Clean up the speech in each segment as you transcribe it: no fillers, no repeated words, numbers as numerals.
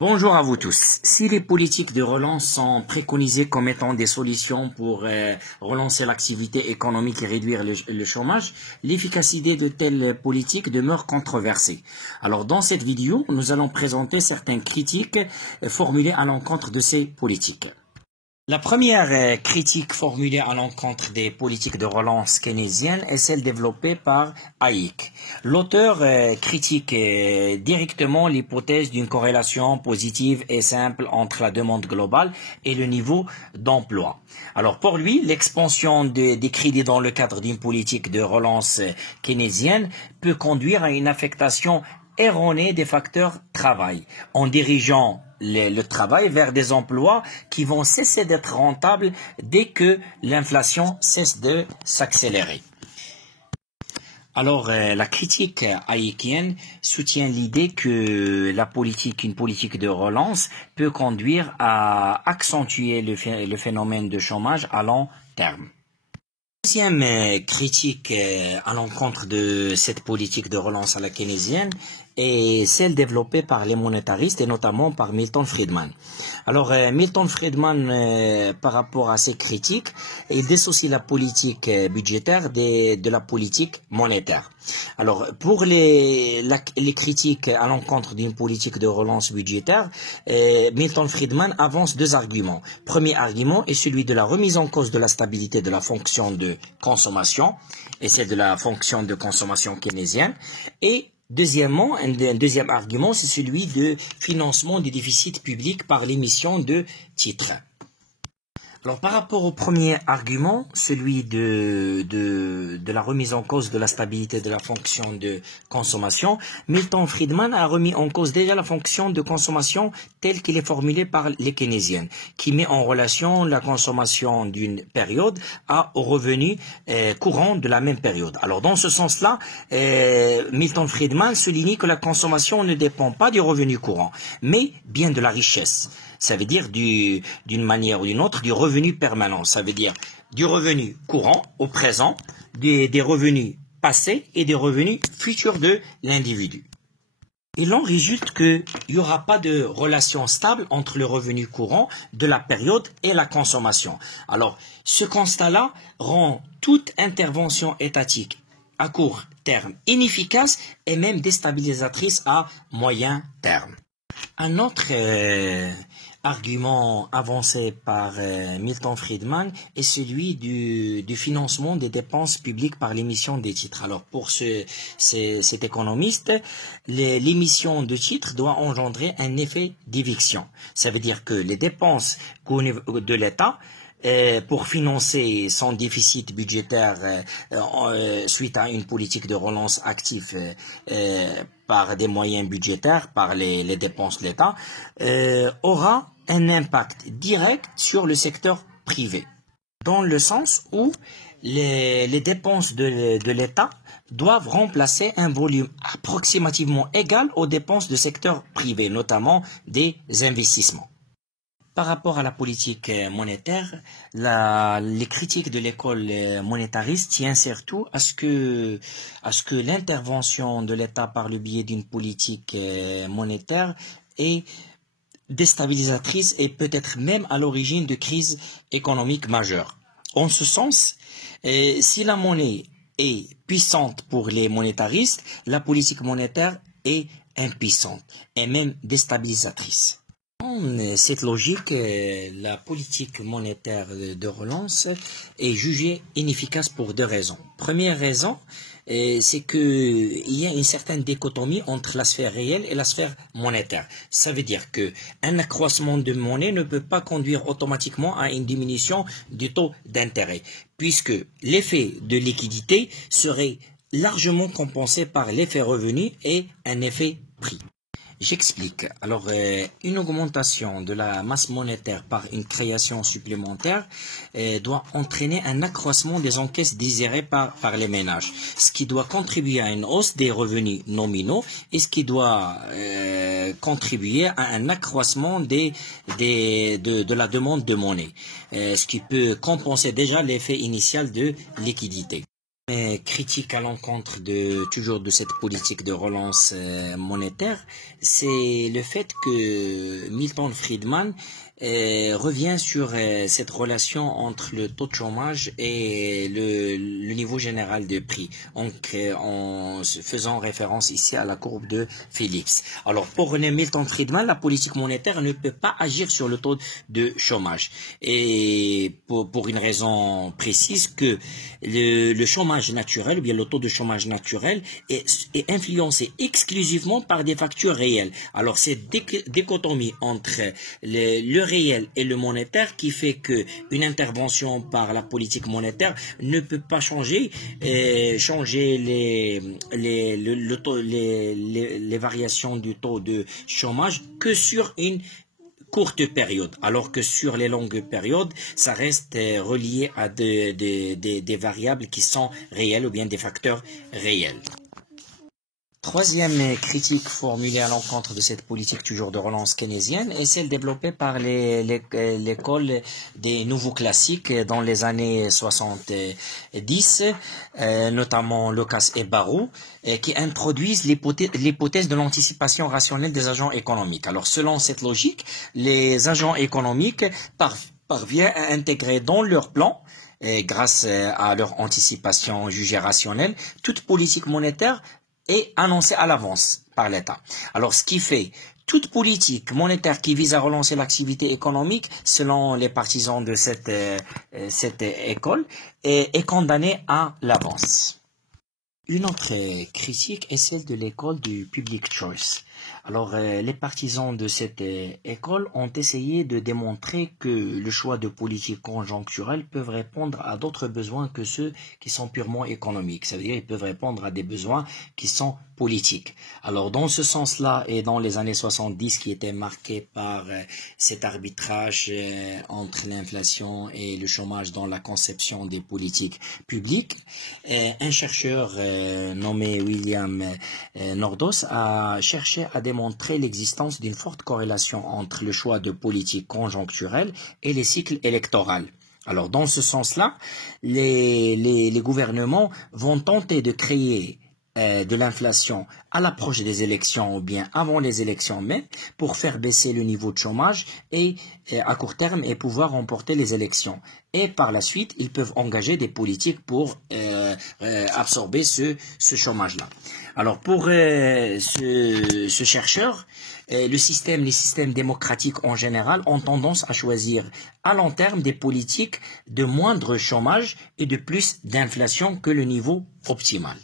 Bonjour à vous tous. Si les politiques de relance sont préconisées comme étant des solutions pour relancer l'activité économique et réduire le chômage, l'efficacité de telles politiques demeure controversée. Alors dans cette vidéo, nous allons présenter certaines critiques formulées à l'encontre de ces politiques. La première critique formulée à l'encontre des politiques de relance keynésiennes est celle développée par Hayek. L'auteur critique directement l'hypothèse d'une corrélation positive et simple entre la demande globale et le niveau d'emploi. Alors pour lui, l'expansion des crédits dans le cadre d'une politique de relance keynésienne peut conduire à une affectation erronée des facteurs travail, en dirigeant le travail vers des emplois qui vont cesser d'être rentables dès que l'inflation cesse de s'accélérer. Alors, la critique hayekienne soutient l'idée que une politique de relance peut conduire à accentuer le phénomène de chômage à long terme. Deuxième critique à l'encontre de cette politique de relance à la keynésienne est celle développée par les monétaristes et notamment par Milton Friedman. Alors Milton Friedman, par rapport à ces critiques, il dissocie la politique budgétaire de la politique monétaire. Alors pour les critiques à l'encontre d'une politique de relance budgétaire, Milton Friedman avance deux arguments. Premier argument est celui de la remise en cause de la stabilité de la fonction de consommation, et c'est de la fonction de consommation keynésienne, et deuxièmement, un deuxième argument, c'est celui de financement du déficit public par l'émission de titres. Alors, par rapport au premier argument, celui de la remise en cause de la stabilité de la fonction de consommation, Milton Friedman a remis en cause déjà la fonction de consommation telle qu'elle est formulée par les keynésiennes, qui met en relation la consommation d'une période au revenu courant de la même période. Alors, dans ce sens-là, Milton Friedman souligne que la consommation ne dépend pas du revenu courant, mais bien de la richesse. Ça veut dire d'une manière ou d'une autre du revenu permanent. Ça veut dire du revenu courant au présent, des revenus passés et des revenus futurs de l'individu. Il en résulte qu'il n'y aura pas de relation stable entre le revenu courant de la période et la consommation. Alors, ce constat-là rend toute intervention étatique à court terme inefficace et même déstabilisatrice à moyen terme. Un autre argument avancé par Milton Friedman est celui du financement des dépenses publiques par l'émission des titres. Alors pour cet économiste, l'émission de titres doit engendrer un effet d'éviction. Ça veut dire que les dépenses de l'État pour financer son déficit budgétaire suite à une politique de relance active par des moyens budgétaires, par les dépenses de l'État, aura un impact direct sur le secteur privé, dans le sens où les dépenses de l'État doivent remplacer un volume approximativement égal aux dépenses du secteur privé, notamment des investissements. Par rapport à la politique monétaire, les critiques de l'école monétariste tiennent surtout à ce que l'intervention de l'État par le biais d'une politique monétaire est déstabilisatrice et peut-être même à l'origine de crises économiques majeures. En ce sens, si la monnaie est puissante pour les monétaristes, la politique monétaire est impuissante et même déstabilisatrice. Dans cette logique, la politique monétaire de relance est jugée inefficace pour deux raisons. Première raison, c'est qu'il y a une certaine dichotomie entre la sphère réelle et la sphère monétaire. Ça veut dire qu'un accroissement de monnaie ne peut pas conduire automatiquement à une diminution du taux d'intérêt, puisque l'effet de liquidité serait largement compensé par l'effet revenu et un effet prix. J'explique. Alors, une augmentation de la masse monétaire par une création supplémentaire doit entraîner un accroissement des encaisses désirées par les ménages, ce qui doit contribuer à une hausse des revenus nominaux et ce qui doit contribuer à un accroissement de la demande de monnaie, ce qui peut compenser déjà l'effet initial de liquidité. Critique à l'encontre toujours de cette politique de relance monétaire, c'est le fait que Milton Friedman revient sur cette relation entre le taux de chômage et le niveau général de prix, en faisant référence ici à la courbe de Phillips. Alors pour René Milton Friedman, la politique monétaire ne peut pas agir sur le taux de chômage, et pour une raison précise, que le chômage naturel, ou bien le taux de chômage naturel, est influencé exclusivement par des facteurs réels. Alors cette dichotomie entre le réel et le monétaire qui fait que une intervention par la politique monétaire ne peut pas changer les variations du taux de chômage que sur une courte période, alors que sur les longues périodes, ça reste relié à des variables qui sont réelles, ou bien des facteurs réels. Troisième critique formulée à l'encontre de cette politique toujours de relance keynésienne est celle développée par l'école des nouveaux classiques dans les années 70, notamment Lucas et Barrow, qui introduisent l'hypothèse de l'anticipation rationnelle des agents économiques. Alors selon cette logique, les agents économiques parviennent à intégrer dans leur plan, grâce à leur anticipation jugée rationnelle, toute politique monétaire est annoncé à l'avance par l'État. Alors, ce qui fait toute politique monétaire qui vise à relancer l'activité économique, selon les partisans de cette école, est condamnée à l'avance. Une autre critique est celle de l'école du public choice. Alors, les partisans de cette école ont essayé de démontrer que le choix de politique conjoncturelle peuvent répondre à d'autres besoins que ceux qui sont purement économiques. Ça veut dire qu'ils peuvent répondre à des besoins qui sont politiques. Alors, dans ce sens-là, et dans les années 70 qui étaient marquées par cet arbitrage entre l'inflation et le chômage dans la conception des politiques publiques, un chercheur nommé William Nordos a cherché à démontrer l'existence d'une forte corrélation entre le choix de politique conjoncturelle et les cycles électoraux. Alors, dans ce sens-là, les gouvernements vont tenter de créer de l'inflation à l'approche des élections ou bien avant les élections même, pour faire baisser le niveau de chômage et à court terme et pouvoir remporter les élections. Et par la suite, ils peuvent engager des politiques pour absorber ce chômage-là. Alors pour ce chercheur, les systèmes démocratiques en général ont tendance à choisir à long terme des politiques de moindre chômage et de plus d'inflation que le niveau optimal.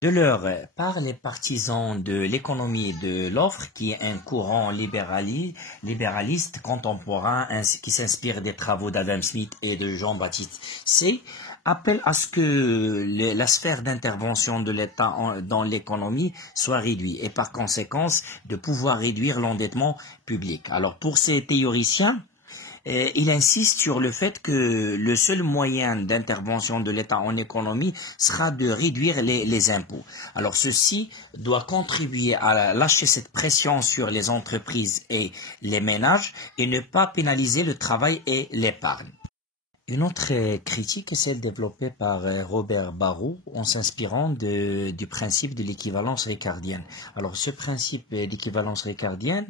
De leur part, les partisans de l'économie de l'offre, qui est un courant libéraliste contemporain qui s'inspire des travaux d'Adam Smith et de Jean-Baptiste Say, appellent à ce que la sphère d'intervention de l'État dans l'économie soit réduite et par conséquent de pouvoir réduire l'endettement public. Alors pour ces théoriciens, il insiste sur le fait que le seul moyen d'intervention de l'État en économie sera de réduire les impôts. Alors ceci doit contribuer à lâcher cette pression sur les entreprises et les ménages et ne pas pénaliser le travail et l'épargne. Une autre critique est celle développée par Robert Barrow en s'inspirant du principe de l'équivalence ricardienne. Alors ce principe d'équivalence ricardienne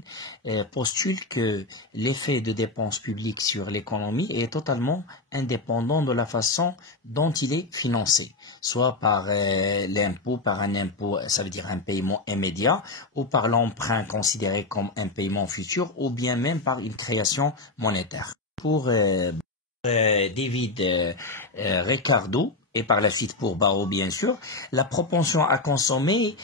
postule que l'effet de dépenses publiques sur l'économie est totalement indépendant de la façon dont il est financé, soit par l'impôt, par un impôt, ça veut dire un paiement immédiat, ou par l'emprunt considéré comme un paiement futur, ou bien même par une création monétaire. Pour David Ricardo et par la suite pour Barrow bien sûr, la propension à consommer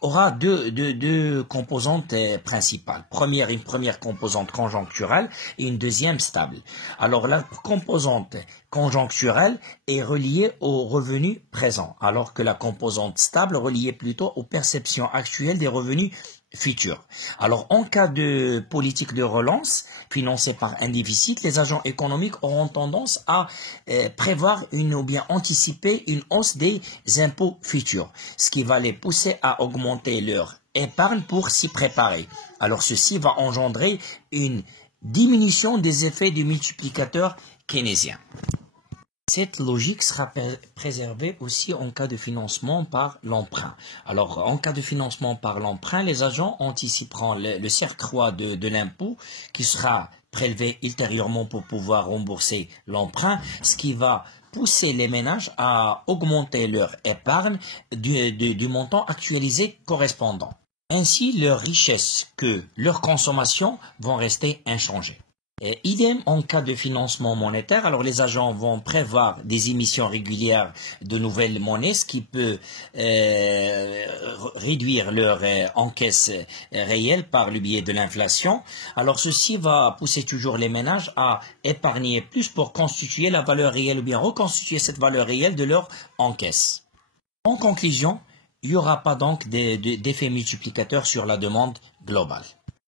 aura deux composantes principales. Une première composante conjoncturelle et une deuxième stable. Alors la composante conjoncturelle est reliée aux revenus présents, alors que la composante stable reliée plutôt aux perceptions actuelles des revenus futurs. Alors, en cas de politique de relance financée par un déficit, les agents économiques auront tendance à prévoir ou bien anticiper une hausse des impôts futurs, ce qui va les pousser à augmenter leur épargne pour s'y préparer. Alors, ceci va engendrer une diminution des effets du multiplicateur keynésien. Cette logique sera préservée aussi en cas de financement par l'emprunt. Alors, en cas de financement par l'emprunt, les agents anticiperont le surcroît de l'impôt qui sera prélevé ultérieurement pour pouvoir rembourser l'emprunt, ce qui va pousser les ménages à augmenter leur épargne du montant actualisé correspondant. Ainsi, leur richesse que leur consommation vont rester inchangées. Idem en cas de financement monétaire, alors les agents vont prévoir des émissions régulières de nouvelles monnaies, ce qui peut réduire leur encaisse réelle par le biais de l'inflation. Alors ceci va pousser toujours les ménages à épargner plus pour constituer la valeur réelle ou bien reconstituer cette valeur réelle de leur encaisse. En conclusion, il n'y aura pas donc d'effet multiplicateur sur la demande globale.